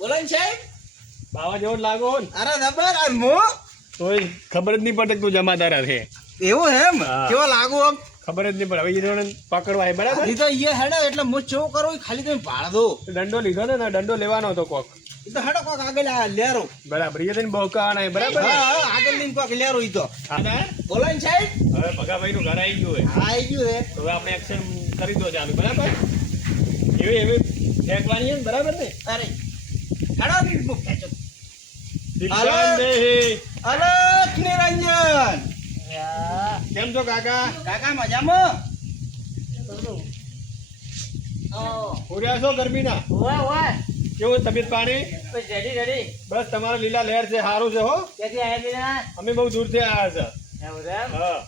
બોલો ને સાહેબ. બાવા જેવો જ લાગો ને અરે જબર આ મો તોય ખબર જ નહીં પડે કે તું જમાદાર છે. એવું એમ હા. કેવો લાગુ આમ ખબર જ નહીં પડે. હવે ઈરોને પકડવા છે બરાબર. એ તો ઈ હેડે એટલે મો ચો કરો ઈ ખાલી તમે ભાળ દો. દંડો લીધો ને દંડો લેવાનો હતો કોક. એ તો હેડો કોક આગળ આ લેરો. બરાબર એ તને બહુકાવાના છે બરાબર ને? હા હા આગળ લઈને કોક લેરો ઈ તો. હા ને? બોલો ને સાહેબ. હવે ભગાભાઈ નું ઘર આવી ગયું હા આવી ગયું હે. તો હવે આપણે એક્શન કરી દો ચાલુ બરાબર. એવી એવી ફેંકવાની છે ને બરાબર ને? અરે હેડો ની બુક ખેંચો. શિક્ષણ દેહી. અલખ નિરંજન. કેમ છો કાકા? કાકા મજામાં? ઉર્યા છો ગરમીના? ઓય ઓય કેવું તબિયત પાણી? બસ રેડી બસ તમારા લીલા લહેર છે સારું છે હો. ક્યાંથી આયા બીના અમે બહુ દૂરથી આવ્યા છે. એવું છે એમ? હા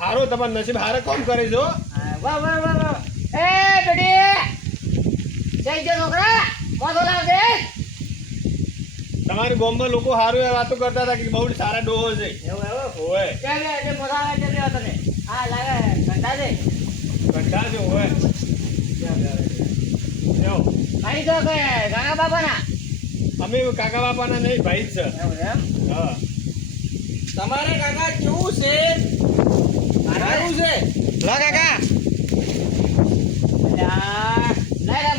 સારું તમારું નસીબ હારે કોમ કરે છો. હા, વાહ વાહ વાહ વાહ એ બેટી જઈ જો છોકરા મોઢો લાવ દે તમારી બોમ્બે લોકો સારું એ વાતો કરતા હતા કે બહુ સારા ડોહો છે. એવું એવું ઓય ચાલ જે મોઢા આવે તે લેવા તને હા લાગે ઘંટા દે કંટાળ છે ઓય. જો મારી તો કે ગાના બાબાના અમે કાકા બાપાના નહીં ભાઈ જ છે. એવું છે એમ હા તમારે કાકા કેવું છે? સારું છે. લો કાકા. અલ્યા લઈ રે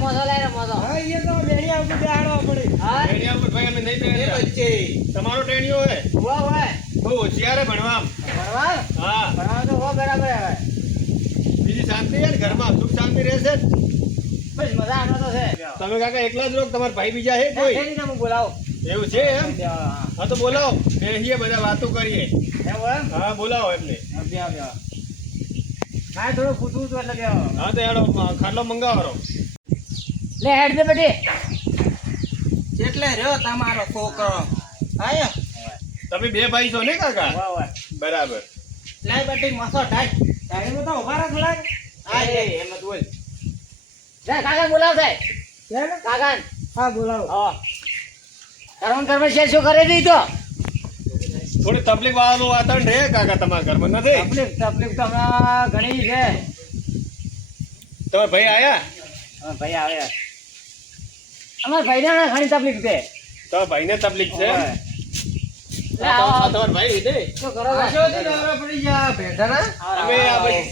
મોઢો હા એ તો બેડિયા ઉપર બેહાડવા પડે. હા ટેણીયા ઉપર ભાઈ અમે નહીં એ બેઠા. વચ્ચે તમારો ટેણીઓ હે ઓય ઓય બહુ હોશિયાર હે ભણવામાં. ભણવા હા ભણવા તો હો બરાબર હવે બીજી શાંતિ છે ને ઘરમાં સુખ શાંતિ રહેશે ને? બસ મજા આનો તો છે તમે કાકા એકલા જ રહો કે તમારા ભાઈ બીજા છે કોઈ? એની તમે બોલાવો એવું છે એમ? હા હા તો બોલાવો બેસીએ બધા વાતો કરીએ. એવું એમ હા બોલાવો એમને. હા થોડું પૂછવું હતું એટલે કે હા તો હેડો ખાટલો મંગાવો. લે હેડ દે બેટી એટલે રહ્યો તમારો છોકરો. આયો તમે બે ભાઈ છો ને કાકા? વાહ વાહ બરાબર. લાય બેટી મસો ઢાઈ. ટાઈમ તો ઉભા રાખ થોડા આ લે. એમ જ બોલ લે કાકા બોલાવ થાય કેમ કાકા હા બોલાવો. હા કરવન છે શું કરે દી તો થોડી તકલીફ વાળું વાતાવરણ રહે કાકા તમારા ઘરમાં નથી? તકલીફ તો હમણાં ઘણી છે તમારા ભાઈ આયા? હા ભાઈ આવે અમારા ભાઈને ના ઘણી તકલીફ છે તમારા ભાઈને તકલીફ છે? ઓય. લે આ આવો તમારા ભાઈ છે? શું કરો આશો થી નવરા પડી જા ભેંડાના. અમે આ ભાઈ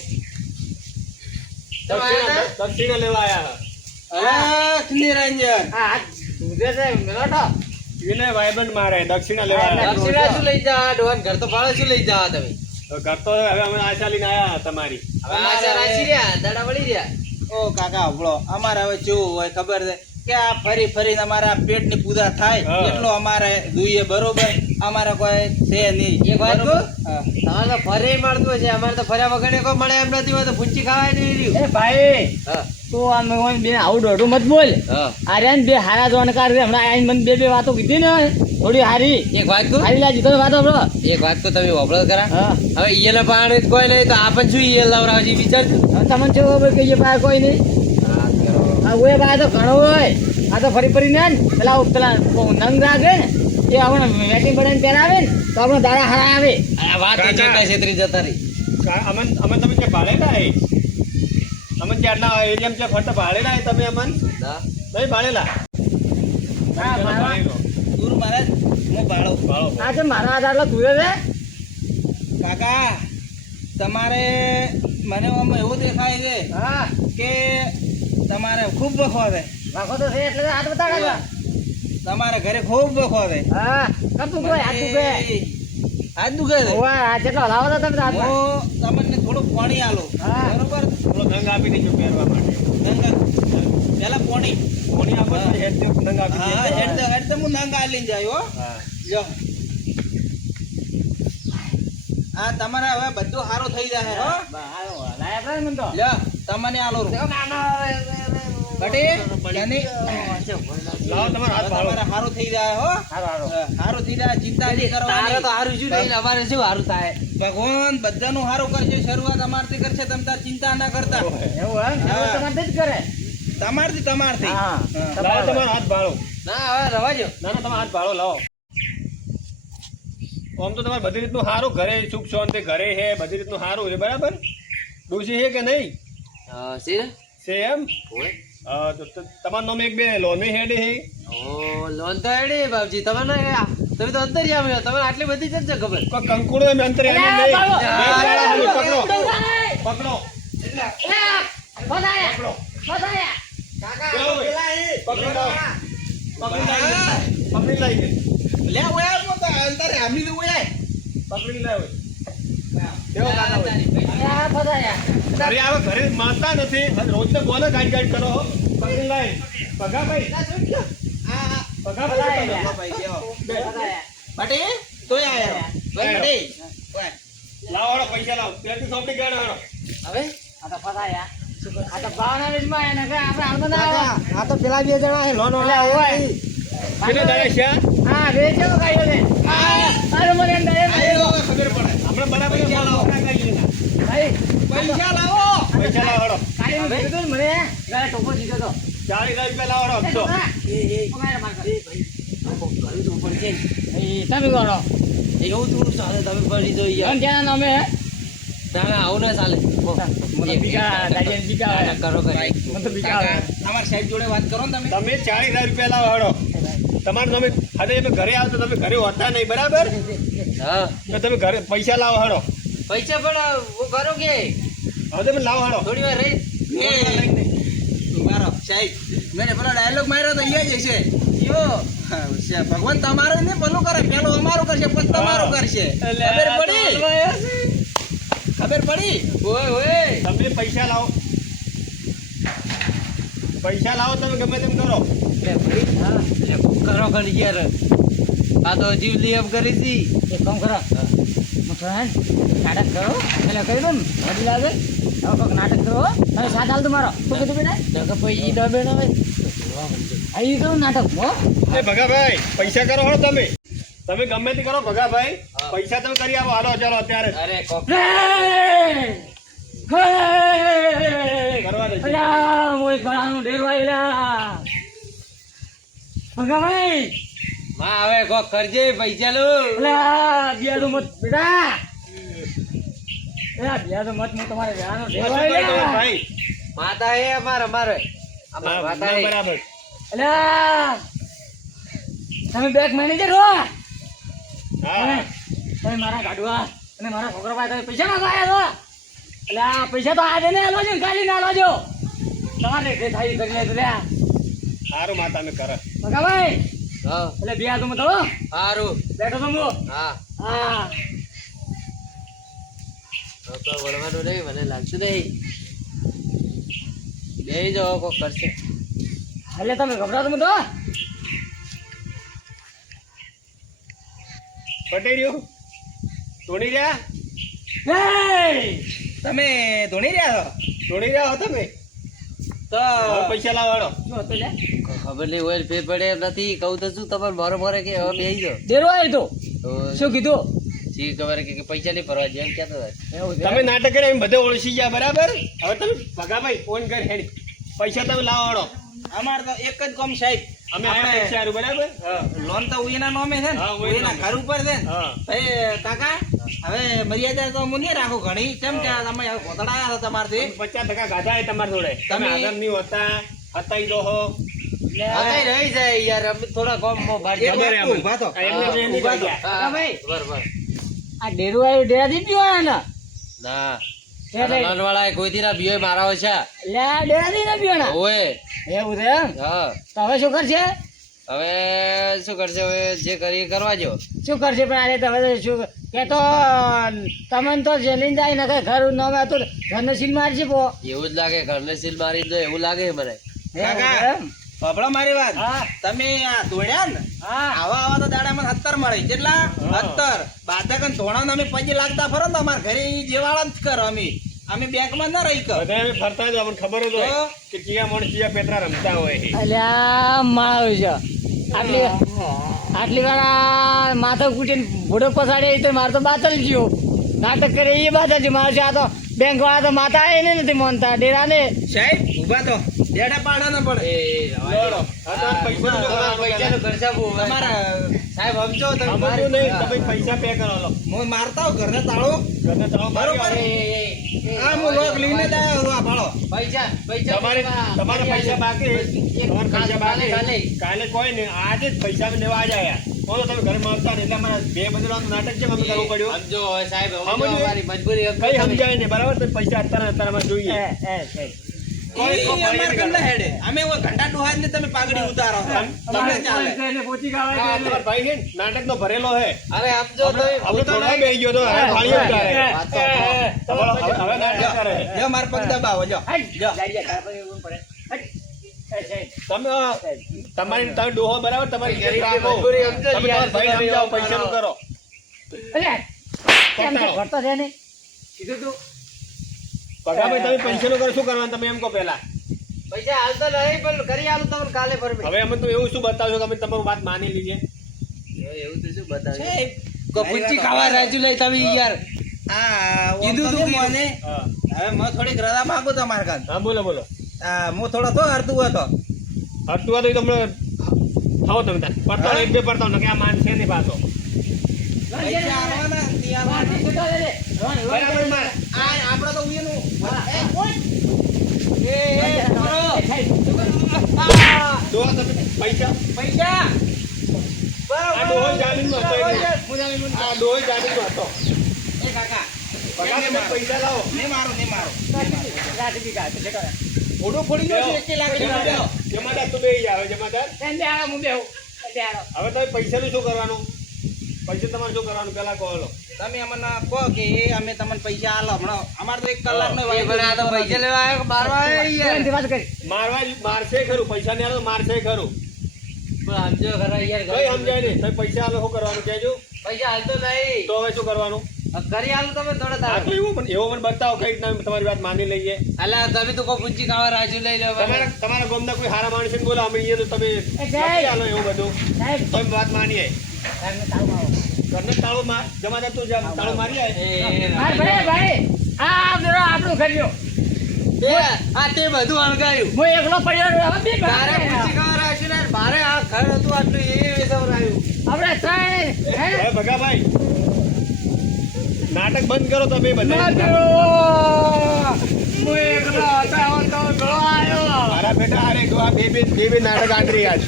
દક્ષિણા લેવા આયા. અલખ નિરંજન. હા હાથ ધૂધે છે મેલોટો એને વાયબંધ મારે દક્ષિણા લેવા હા, આયા. દક્ષિણા શું લઈ જા ડોન ઘર તો ભાડે શું લઈ જા તમે? તો ઘર તો હવે અમે આશા લઈને આયા તમારી. હવે આશા રાશી રહ્યા દાડા વળી રહ્યા. ઓ કાકા હવળો અમારે હવે કેવું હોય ખબર છે કે આ ફરી ફરીને અમારા પેટની પૂજા થાય હા. એટલો અમારે જોઈએ બરોબર. અમારે કોઈ છે નહીં. એક વાત બરોબર? કહું? હા. તમારે તો ફરે મળતું છે અમારે તો ફર્યા વગર કોઈ મળે એમ નથી હોય તો ભૂંચી ખાવાય નહીં રહ્યું એ ભાઈ હા. તું આમ બે આવું દોઢું મત બોલ હા. અરે ને બે હારા જાણકાર છે હમણાં આઈને મને બે વાતો કીધી ને થોડી હારી એક વાત કહું? હારી લાગી તો વાતો આપણો એક વાત કહું તમે વાપરો ખરા? હા હવે ઈયલા પાણી કોઈ નહીં તો આપણ શું ઈયલ લાવરાવજી વિચારજો. હવે તમને શું ખબર કે એ પાસે કોઈ નહીં આ ઓય પાસે તો ઘણો હોય આ તો ફરી ફરી ને પેલા નંગ રાખે ને એ આપણે વેટિંગ બનાવીને પહેરાવે ને તો આપણે દાડા હારા આવે આ વાત કાકા. ચેતા છેતરી જતા રહી. અમે તમે ક્યાં ભાડેલા હે? અમે ક્યારના એરિયામાં ક્યાં ફરતા ભાડેલા હે તમે અમન? ના નહીં ભાડેલા? હા, ભાડો. દૂર મહારાજ હું ભાડો. ભાડો. આ છે મારા આધાર એટલે તું છે કાકા તમારે મને આમ એવું દેખાય છે હા કે તમારે ખૂબ બખો છે. રાખો તો છે એટલે હાથ બતાડે તમારે ઘરે ખૂબ બખો છે. હા કર તું કોઈ હાથ દુખે હાથ દુખે છે. ઓવા આ જેટલો હલાવો તો તમે હાથમાં હું તમને થોડું પાણી આલો. હા. બરોબર? થોડો નંગ આપી દેજો પહેરવા માટે. નંગ પેલા પાણી. કોની આપો તો હેડ દે, નંગ આપી હા દેજો. હેડ તો હું નંગ આલીને જાય હો. હા. જો આ તમારે હવે બધું સારું થઈ જશે હો. લાયા પ્રાણ મન તો લ્યો તમને આલો રૂ. બટી જાની. લાવો તમારો હાથ ભાડો. તમારે સારું થઈ જાય હો. હારો હારો સારું થઈ જાય ચિંતા નહીં તારે તો કરવાની. હારું શું નહીં અમારે શું હારું થાય ભગવાન બધાનું સારું કરશે. શરૂઆત અમારથી કરશે. તમે તાર ચિંતા ના કરતા. એવું એમ હા. એવું તમારે જ કરે તમારથી હા. હા. લાવો તમારો હાથ ભાડો. ના હવે રવાજો. ના ના તમારો હાથ ભાડો લાવો. આમ તો તમારે બધી રીતનું સારું ઘરે સુખ શાંતિ ઘરે છે બધી રીતનું સારું છે બરાબર? ડોસી છે કે નહીં? સી છે એમ? તમારું નામ એક બે લોન હેડ હે ઓ લોન તો હેડી બાપજી તમને તમે તો અંદર જાવ તમને આટલી બધી જ છે ખબર કોઈ કંકુડો એમ અંતર હેડે અલ્યા, નહીં. બાબો. બે દાડા હાલી પકડો ફસાયા. પકડો ફસાયા. ફસાયા. કેવો ભાઈ? પકડી લાવો. પકડી લાવી દે. લે ઓય મોટા અંતરે આમી તો ઓય પકડી લાવો. કેવો કાકા ભાઈ? અલ્યા, ફસાયા. ઘરે આવે ઘરે માનતા નથી અને રોજને બોલે ગાડી કરો પકડી લાવી પગા ભાઈ પગા ભાઈ ફસાયા. ભાઈ કેવો ફસાયા. બટી તોય આયા ભાઈ બટી ઓય લાવો હળો, પૈસા લાવો ત્યાંથી સોંપડી ગયા હળો. હવે આ તો ફસાયા. આ તો ભાવના વીજમાં એને કે આપણે હાલમાં ના આવે. આ તો પેલા બે જણા છે લોન અલ્યા, ઓય. કેટલા દાડા છે હા, વેચેલો કાઢ્યો ને. અરે મને એમ થાય, એમ થાય. આયો ખબર પડે હમણાં બરાબર પૈસા લાવો. ભાઈ, પૈસા લાવો પૈસા લાવો હળો. કાઢીને કીધું ને મને, ગાળે ટોપો દીધો તો. 40,000 રૂપિયા લાવો હળો, હપ્તો. પગાર માર કર. એ તમે ગણો. એવું થોડું ચાલે તમે પડી દો યાર અને ત્યાંના નામે હે? ના ના આવું ના ચાલે મને બીજા દાદીને બીજા આવે. કરો કરી મને તો બીજા આવે. અમાર સાહેબ જોડે વાત કરો ને તમે તમે 40,000 રૂપિયા લાવો હળો. તમારું તમે હવે તમે ઘરે આવો તો તમે ઘરે હોતા નહીં બરાબર હા તો તમે ઘરે પૈસા લાવો હળો. પૈસા પણ હું કરું કે હવે તમે લાવો હળો. થોડી વાર રહી મારો સાહેબ મેં પેલો ડાયલોગ માર્યો તો અહીંયા જ છે યો ભગવાન તમારું ને ભલું કરે પેલો અમારું કરશે પછી તમારું કરશે ખબર પડી ખબર પડી ઓય ઓય તમે પૈસા લાવો પૈસા લાવો તમે ગમે તેમ કરો. કરો કરી યાર આ તો જીવ લીએમ કરી હતી એક કામ કરો. મુઠાન, નાટક કરો. એટલે કહી દઉં ને, વડી લાગે. હવે કોઈક નાટક કરો. તમે સાથ હાલ તો મારો. શું કીધું બેટા? નકર પછી ડબે ડબે આ ઈ કરું નાટક, હો. એ ભગાભાઈ પૈસા કરો હળો તમે તમે ગમે તે કરો ભગાભાઈ હા. પૈસા તમે કરી આવો હાલો ચાલો અત્યારે જ. અરે કોક હે! કરવા દેજો. અલ્યા, મોય ગળાનું ડેરવાયેલા. ભગાભાઈ, માં હવે કોક કરજે પૈસા લો અલ્યા, બિયાનું મત બેટા. અલ્યા, બિયાનું મત હું તમારે ગળાનું શું કરો તમે ડેરવાયેલા. ભાઈ? માતા હે અમારે અમારે અમારે ના, માતા ના, હે બરાબર અલ્યા, તમે બેંક મેનેજર હો? હા તમે મારા ગાડવા અને મારા છોકરા પાસે તમે પૈસા માંગવા આવ્યા છો? એટલે આ પૈસા તો આજે ને આલો છો ને કાલે ના આલો છો. તમારે જે થાય એ કરી લેજો લ્યા. સારું માતા અમે કરે ભગાભાઈ, હા એટલે બે હાથ તો સારું બેઠો તો હું. હા હા, હવે તો વળવાનું નહીં મને લાગતું નહીં બે જાઓ કોક કરશે એટલે તમે ગભરાતો મત હો. પટી રહ્યું તોડી રહ્યા હે! તમે ધોણી રહ્યા તોડી રહ્યા હો તમે તો હવે પૈસા લાવો હળો. શું હતું લ્યા? ખબર નહીં હોય ફેર પડે એમ નથી કહું તો શું તમારે મારો મારે કે હવે બેસી જાઓ ડેરો આવ્યો તો તો શું કીધું? શી ખબર કે પૈસા નહીં ભરવા જેમ કહેતો હોય એવું છે? તમે નાટક કરે એમ બધે ઓળખી ગયા બરાબર હવે તમે ભગાભાઈ ફોન કરી હેડી પૈસા તમે લાવો હળો. અમાર તો એક જ કામ સાહેબ અમે આયા પૈસા હારું બરાબર લોન તો ઉઈના નામે છે ને હા, ઉઈના ઉઈના ઘર ઉપર છે ને હા ભાઈ કાકા હવે મર્યાદા તો હું નહીં રાખું ઘણી કેમ કે તમે હવે ઘોતડાયા છો તમારથી 50% ગાધા એ તમારા જોડે તમે તમે- આધાર નહીં હોતા હતાઈ દો હો હતાઈ રહી જાય યાર અમે થોડા ગામમાં બહાર એક ખબર જઈએ. એમ. ઊભા થો. એમને બે નહીં ઊભા થો. ગયા. હા, ભગાભાઈ. બરાબર આ ડેરો આવ્યો ડેરાથી જ પીવાના ના એટલે લોનવાળા કોઈથી ના બીયો મારા હોય છે લ્યા, ડેરાથી ન પીવાના. ઓય એવું છે એમ? હા તો હવે શું કરશે? હવે શું કરશે હવે જે કરી એ કરવા જો શું કરશે? પણ અરે તમે તો શું કે તો તમને તો જેલીને જાય ને કઈ ઘર નામે હતું ઘરને સીલ મારશે પો. એવું જ લાગે ઘરને સીલ મારી દો એવું લાગે મને કાકા એમ? સાંભળો મારી વાત હા. તમે આ ધોળ્યા ને હા. આવા તો દાડામાં 70 મળે કેટલા 70 બાધકન ધોણા અમે પજી લાગતા ફરો ને અમાર ઘરે ઈ જેવાળા જ કરો અમે બેંકમાં ના રહી કર બધા અમે ફરતા જ અમને ખબર જ હોય કે ચિયા મોણ ચિયા પેતરા રમતા હોય એ. અલ્યા, માળું છે. આટલી વાર આ માથા કૂટીને ભૂડો પસાડે તો મારે તો બાતલ ગયો. નાટક કરે એ બાતલ છે. મારે છે આ તો બેંક વાળા તો માથા એ નથી માનતા ડેરા ને. સાહેબ ઊભા તો ડેડા પાડા ના પડે લોડો. હા, તમારે પૈસાનું શું કરવાનું પૈસાનો પહેલા? ખર્ચા બહુ હોય. તમારા સાહેબ સમજો તમે સમજવું મારી- નહીં, તમે પૈસા પે કરો લો. હું મારતા હોઉં ઘરને તાળો ઘરને તાળો મારી બરોબર. આવો. હા હું લોક લઈને જ આવ્યો છું આ ભાળો પૈસા તમારે તમારા પૈસા બાકી તમારા પૈસા બાકી કાલે કોઈ ને આજે જ પૈસા લેવા જ આયા બોલો તમે ઘરે મળતા ને એટલે અમારા બે બદલવાનું નાટક છે અમે કરવું પડ્યું સમજો હવે સાહેબ સમજો સમજવું? અમારી મજબૂરી સમજો કઈ તમે. સમજાય નહીં બરાબર તો પૈસા અત્યારે અમારે જોઈએ કોઈ ઈ કોઈ અમારે પડી ઘરના હેડે અમે ઓય ઘંટા ડોહાજ ને તમે પાઘડી ઉતારો તમને ચાલે હા, તમારા ભાઈ છે ને, નાટકનો ભરેલો હે અરે સમજો તમે આપણે તો ના બેહી ગયો તો હવે પાણી ઉતારે વાતો હવે નાટક કરે જો માર પગ દબાવો જો જો તમે તમારી તમે ડોહો બરાબર તમારી ઘેર ગરીબની રાખો. મજબૂરી સમજો તમે યાર, તમારા ભાઈ તમે સમજાવો એવું પૈસાનું કરો. કરો ઘટતો છે ને કીધું તું પગાભાઈ તમે પૈસાનું કરો શું કરવાનું તમે એમ કહો પહેલા પૈસા હાલતો નહીં પણ કરી આલું તમને કાલે ફરમે હવે અમે તો એવું શું બતાવશો તમે તમારી વાત માની લીધી એવું તો શું બતાવ્યું સાહેબ, કપૂચી ખાવા રાજુ લઈ તમે યાર આ કીધું કીધું તું તું મને હા હવે હું થોડીક રજા માંગુ તમારા કાન હા બોલો બોલો હું થોડો તો અડધું હતો હટતું હતું તમને ખાઓ તમે તાર પડતા એક બે પડતા કે આ માન છે નહીં પાછો પૈસા આવવાના ત્યાં બરાબર માર આ આપણે તો ઉઈનું એ કરો. જો તમે પૈસા પૈસા આ ડોહો જામીનમાં હતો એટલે. આ ડોહો જામીનમાં હતો એ કાકા પગાર તમે પૈસા લાવો નહીં મારો ઓડો ફોડી ગયો છે 1 લાખ રૂપિયા જમાદાર તું બેહી જાવ જમાદાર હવે તમે પૈસાનું શું કરવાનું પૈસા તમારે શું કરવાનું પેલા કહો લો તમે અમને કહો કે એ અમે તમને પૈસા આલો હમણાં અમારે તો 1 કલાકનો એ પણ આ તો પૈસા લેવા આવ્યો કે મારવા આવ્યો યાર મારવા મારશે ખરું પૈસા ને આલો તો મારશે ખરું પણ સમજો ખરા યાર કઈ સમજાય નહીં તમે પૈસા આલો શું કરવાનું કહેજો પૈસા હાલતો નહીં તો હવે શું કરવાનું કરી આલું તમે થોડા આ તાર તો એવો મને બતાવો કઈ રીતના અમે તમારી વાત માની લઈએ અલા તમે તો કોઈ પૂંચી ખાવા રાજુ લઈ લો તમારા ગામના કોઈ હારા માણસ ને બોલો અમે અહીંયા તો તમે નથી આલો એવું બધું તમે વાત માનીએ ઘરને તાળું માર જમાદાર તું તાળું મારી આય આપણું કર્યો આ તે બધું અણગાયું હું એકલો પડ્યો તારે પૂંચી ખાવા રાખ્યું ને મારે આ ઘર હતું આટલું એ વેસવરાયું આપણે ત્રણ હવે ભગાભાઈ નાટક બંધ કરો તમે બધા મારા બેટા અરે જો આ બે નાટક આંતરી આજ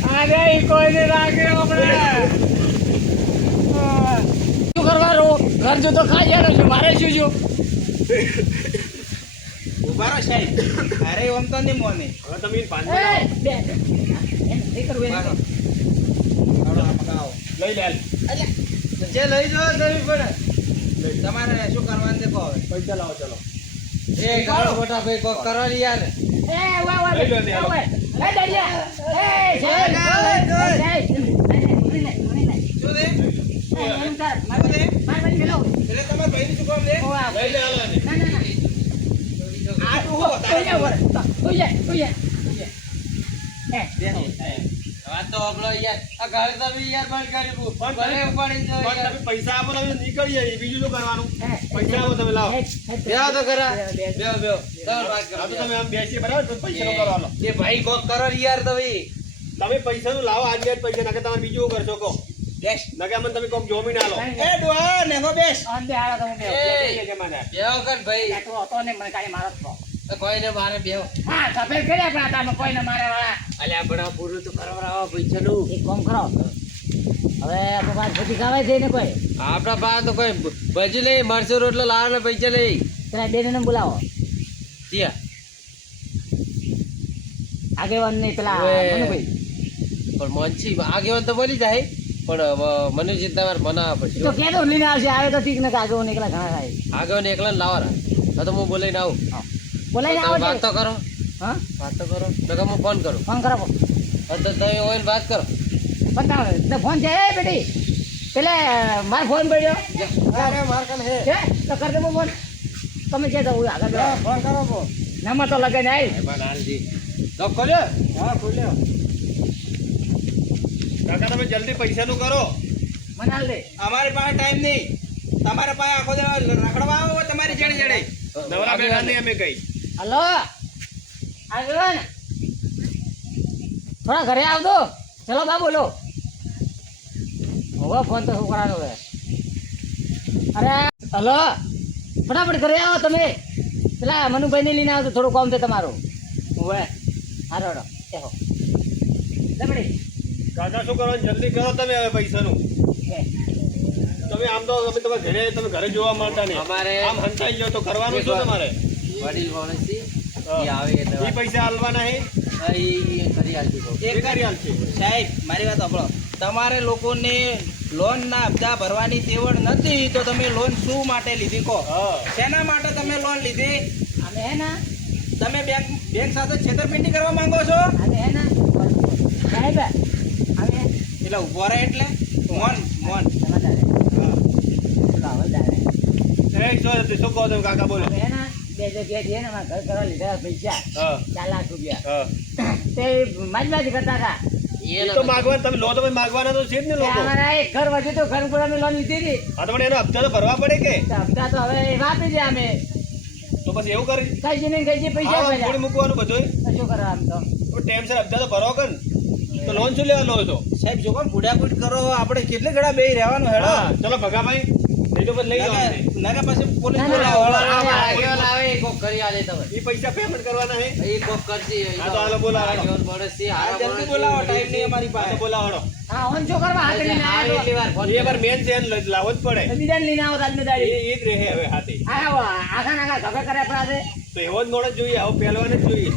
શું કરવાનું ઘર જો તો ખાઈ જાય મારે શું જો ઉભા રહો સાહેબ અરે ઓમ તો નહીં મોને હવે તમે એને પાંચ ઉભા રહો. હાલો, આ પકાવો. લઈ લે જે લઈ જાઓ તમે પણ તમારે શું કરવાનું છે કહો હવે. પૈસા લાવો ચલો એ ગાળો મોટા ભાઈ કોક કરો ને યાર લઈ લો ને હાલો. શું છે? એટલે તમારા ભાઈની શું કામ છે? લઈ લે હાલો એને. આ ડોહો તારે વાત તો આપણો યાર આ ઘર તમે યાર બંધ કરી ભલે ઉપાડી જાઓ પણ યાર તમે પૈસા આપો તમે નીકળી જાય બીજું શું કરવાનું પૈસા આપો તમે લાવો બેહો તો ખરા બેહો તમારે વાત કરો આ તો તમે આમ બેસીએ બરાબર તમે પૈસાનું કરો હાલો એ ભાઈ કોક કરો ને યાર તમે તમે પૈસાનું લાવો આજે જ પૈસા નાખે તમારે બીજું શું કરશો કહો બેસ. નાખે અમને તમે કોક જોમીને આલો એ ડોહા નેગો બેસ. એ જમાદાર. બેહો કર ભાઈ કોઈને મારે બેહો અલ્યા પણ આ પૂરું તો કરવરાવો પૈસાનું એક કામ કરો હવે આપણે વાત બધી ખાવા છે ને કોઈ આપણા પાસે તો કોઈ ભજી લઈ મરચું રોટલો લાવવાનો પૈસા લઈ પેલા બેને બોલાવો ત્યાં આગેવાન નહીં પેલા ઓએ. મનુભાઈ. પણ મોંચી આગેવાન તો બોલી જાય પણ મનુજી તમારે બનાવવા તો પડશે કેતો લઈને આવશે આવે તો ઠીક ને આગેવાન એકલા ઘણા થાય આગેવાન એકલા લાવવાના તો હું બોલાઈને આવું બોલાઈને તમે આવો વાત તો કરો હા વાત તો કરો નકર હું ફોન કરું ફોન કરો તો તમે હોય ને વાત કરો પણ ફોન છે એ બેટી પેલે મારો ફોન પડ્યો અરે માર કાન હે. છે તો કર દે ફોન તમે કે તો આગળ ફોન કરો ફોન. નંબર તો લગાઈને આવી ભાઈ હાલજી તો ખોલ્યો હા ખોલ્યો. કાકા તમે જલ્દી પૈસાનું કરો મને હાલ દે અમારી પાસે ટાઈમ નહીં તમારા પાસે આખો દિવસ રખડવા આવો તમારી જડે જડે નવરા બેઠા નહીં અમે કઈ હલો આગેવાન થોડા ઘરે આવજો. ચલો બા બોલો. હોવા ફોન તો છોકરાનો છે. અરે હલો, ફટાફટ ઘરે આવો તમે. પેલા મનુભાઈને લઈને આવજો, થોડું કામ છે તમારું. હોવે હારો હારો એહો લબડી કાકા શું કરો જલ્દી કરો તમે હવે પૈસાનું. તમે આમ તો તમે ઘરે જોવા મળતા નહીં. અમારે આમ હંતાઈ ગયો તો કરવાનું શું તમારે? વડીલ માણસ છે, ઈ આવે એટલે એ પૈસા આલવાના હે ઈ કરી આલતી કહું. એ કરી આલશે. સાહેબ મારી વાત સાંભળો. તમારે લોકોને લોન ના હપ્તા ભરવાની તેવડ નથી તો તમે લોન શું માટે લીધી કહો? હા શેના માટે તમે લોન લીધી? અમે હે ના તમે બેંક સાથે છેતરપિંડી કરવા માંગો છો? અમે હે ના સાહેબ અમે એટલે ઉભો રહે એટલે મોન મોન સમાચાર શું કહો તમે કાકા બોલો. અમે હે ના બે જગ્યાએ છે ને અમારા ઘર કરવા લીધા પૈસા હા 4 લાખ રૂપિયા. હા તે માજ કરતા હતા. એ તો માગવા તમે લો તમે માગવાના તો છે જ ને તે લોકો. અમારા એક ઘર વધ્યું તો ઘર ઉપર અમે લોન લીધી હતી. હા તો પણ એનો હપ્તા તો ભરવા પડે કે. તો હપ્તા તો હવે એવા આપી દે અમે તો પછી એવું કરી કઈ જઈને કઈ જે પૈસા હા ભર્યા. થોડી મૂકવાનું બધું. તો શું કરવા આમ તો ટાઈમસર હપ્તા તો ભરો કર તો લોન શું લેવા લો છો? સાહેબ જો કોણ બુડાબુડ કરો આપણે કેટલે ઘડા બે રહેવાનું હેડો. હા ચલો ભગાભાઈ નહીં તો પછી લઈ જાઓ. નાના પાસે પોલીસ ના, ના, બોલાવો. આગેવાન આવે ઈ કોક કરી આલે તમે. એ પૈસા પેમેન્ટ કરવાના હે. ઈ કોક કરશે. ઈ હા તો હાલો બોલાવો. આગેવાન માણસ છે, હા, હારા જલ્દી માણસ છે, બોલાવો, વડીલ ટાઈમ નહીં છે. અમારી હા પાસે. તો બોલાવો. હા ઓન શું કરવા હાથ લઈને આવે આવ્યો એટલી વાર ફોન એ વાર મેન છે એને લાવવો જ પડે. તો બીજાને લઈને આવો તાજને દાડી એ જ રહે હવે હાથી. આખા નાખા ધબે કર્યા પડા છે. તો એવો જ મોડો જ જોઈએ આવો પહેલવાન જ જોઈએ.